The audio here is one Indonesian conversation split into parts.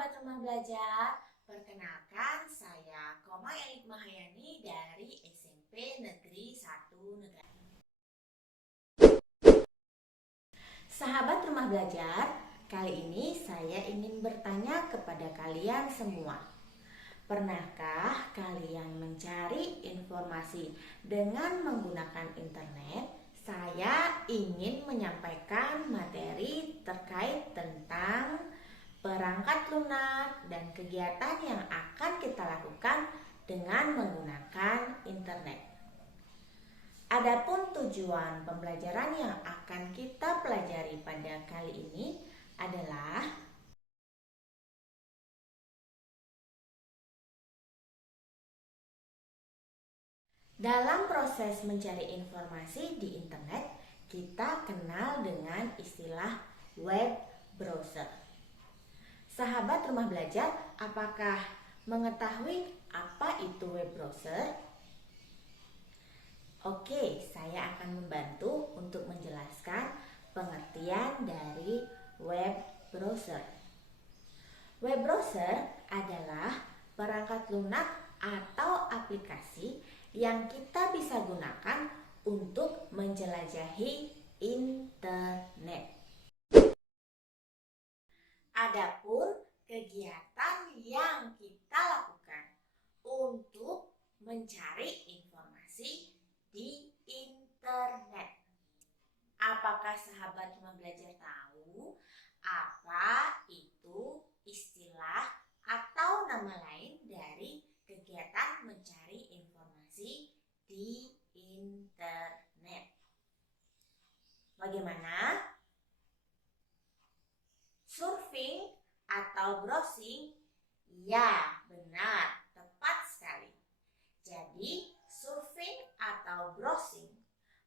sahabat rumah belajar, perkenalkan saya Koma Elik Mahayani dari SMP Negeri 1 Negara. Sahabat rumah belajar, kali ini saya ingin bertanya kepada kalian semua. Pernahkah kalian mencari informasi dengan menggunakan internet? Saya ingin menyampaikan materi terkait tentang perangkat lunak dan kegiatan yang akan kita lakukan dengan menggunakan internet. Adapun tujuan pembelajaran yang akan kita pelajari pada kali ini adalah dalam proses mencari informasi di internet, kita kenal dengan istilah web browser. Sahabat rumah belajar, apakah mengetahui apa itu web browser? Oke, saya akan membantu untuk menjelaskan pengertian dari web browser. Web browser adalah perangkat lunak atau aplikasi yang kita bisa gunakan untuk menjelajahi internet. Adapun kegiatan yang kita lakukan untuk mencari informasi di internet. Apakah sahabat rumah belajar tahu apa itu istilah atau nama lain dari kegiatan mencari informasi di internet? Bagaimana? Surfing atau browsing? Ya, benar, tepat sekali. Jadi, surfing atau browsing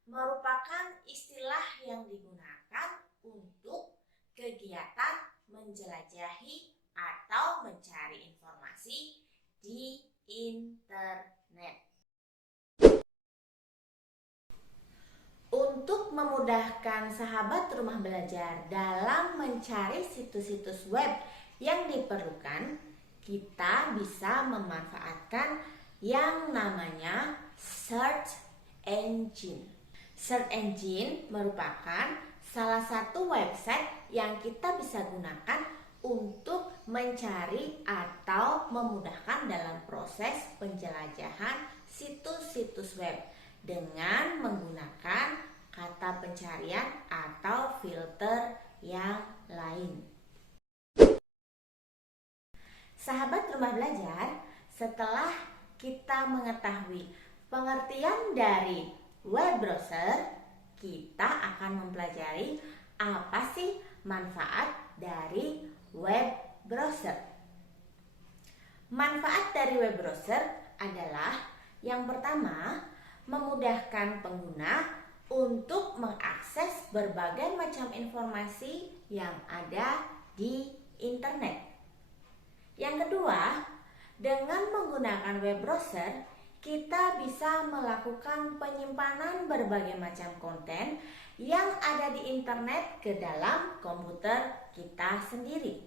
merupakan istilah yang digunakan untuk kegiatan menjelajahi atau mencari informasi di internet. Untuk memudahkan sahabat rumah belajar dalam mencari situs-situs web yang diperlukan, kita bisa memanfaatkan yang namanya search engine. Search engine merupakan salah satu website yang kita bisa gunakan untuk mencari atau memudahkan dalam proses penjelajahan situs-situs web dengan menggunakan kata pencarian atau filter yang lain. Sahabat rumah belajar, setelah kita mengetahui pengertian dari web browser, kita akan mempelajari apa sih manfaat dari web browser. Manfaat dari web browser adalah yang pertama, memudahkan pengguna untuk mengakses berbagai macam informasi yang ada di internet. Yang kedua, dengan menggunakan web browser, kita bisa melakukan penyimpanan berbagai macam konten yang ada di internet ke dalam komputer kita sendiri.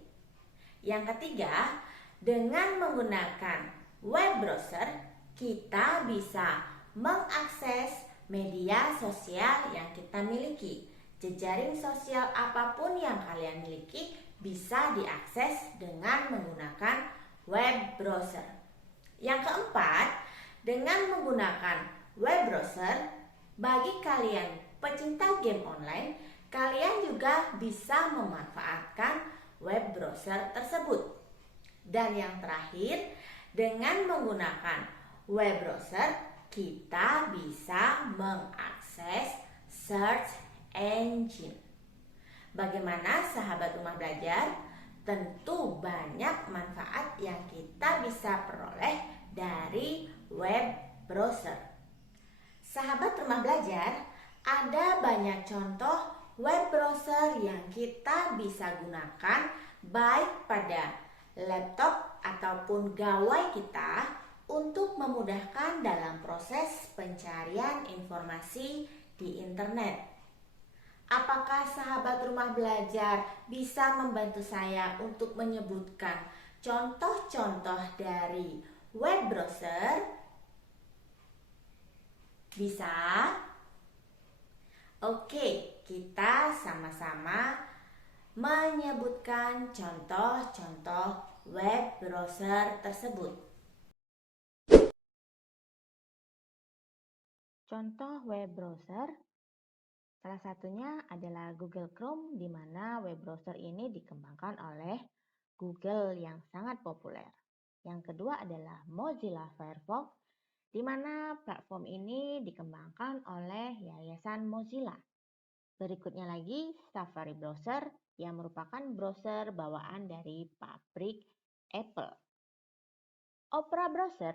Yang ketiga, dengan menggunakan web browser, kita bisa mengakses media sosial yang kita miliki. Jejaring sosial apapun yang kalian miliki bisa diakses dengan menggunakan web browser. Yang keempat, dengan menggunakan web browser, bagi kalian pecinta game online, kalian juga bisa memanfaatkan web browser tersebut. Dan yang terakhir, dengan menggunakan web browser, kita bisa mengakses search engine. Bagaimana sahabat rumah belajar? Tentu banyak manfaat yang kita bisa peroleh dari web browser. Sahabat rumah belajar, ada banyak contoh web browser yang kita bisa gunakan baik pada laptop ataupun gawai kita untuk memudahkan dalam proses pencarian informasi di internet. Apakah sahabat rumah belajar bisa membantu saya untuk menyebutkan contoh-contoh dari web browser? Bisa? Oke, kita sama-sama menyebutkan contoh-contoh web browser tersebut. Contoh web browser, salah satunya adalah Google Chrome, di mana web browser ini dikembangkan oleh Google yang sangat populer. Yang kedua adalah Mozilla Firefox, di mana platform ini dikembangkan oleh Yayasan Mozilla. Berikutnya lagi Safari Browser, yang merupakan browser bawaan dari pabrik Apple. Opera Browser,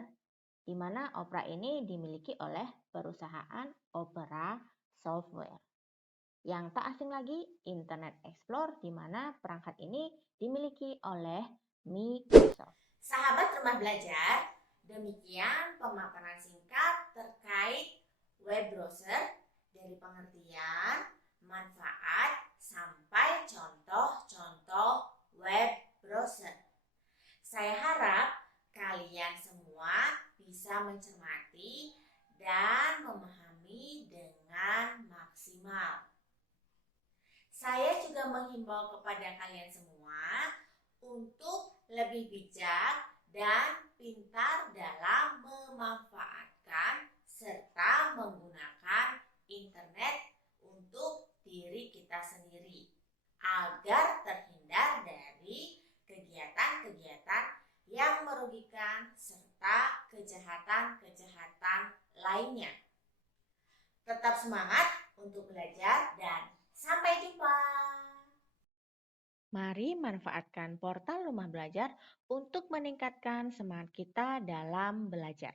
di mana Opera ini dimiliki oleh perusahaan Opera Software. Yang tak asing lagi, Internet Explorer, di mana perangkat ini dimiliki oleh Microsoft. Sahabat rumah belajar, demikian pemaparan singkat terkait web browser dari pengertian, manfaat, sampai contoh-contoh web browser. Saya harap kalian semua bisa mencermati dan memahami dengan maksimal. Saya juga menghimbau kepada kalian semua untuk lebih bijak dan pintar dalam memanfaatkan serta menggunakan internet untuk diri kita sendiri agar terhindar dari kegiatan-kegiatan yang merugikan serta kejahatan-kejahatan lainnya. Tetap semangat untuk belajar dan sampai jumpa. Mari manfaatkan portal Rumah Belajar untuk meningkatkan semangat kita dalam belajar.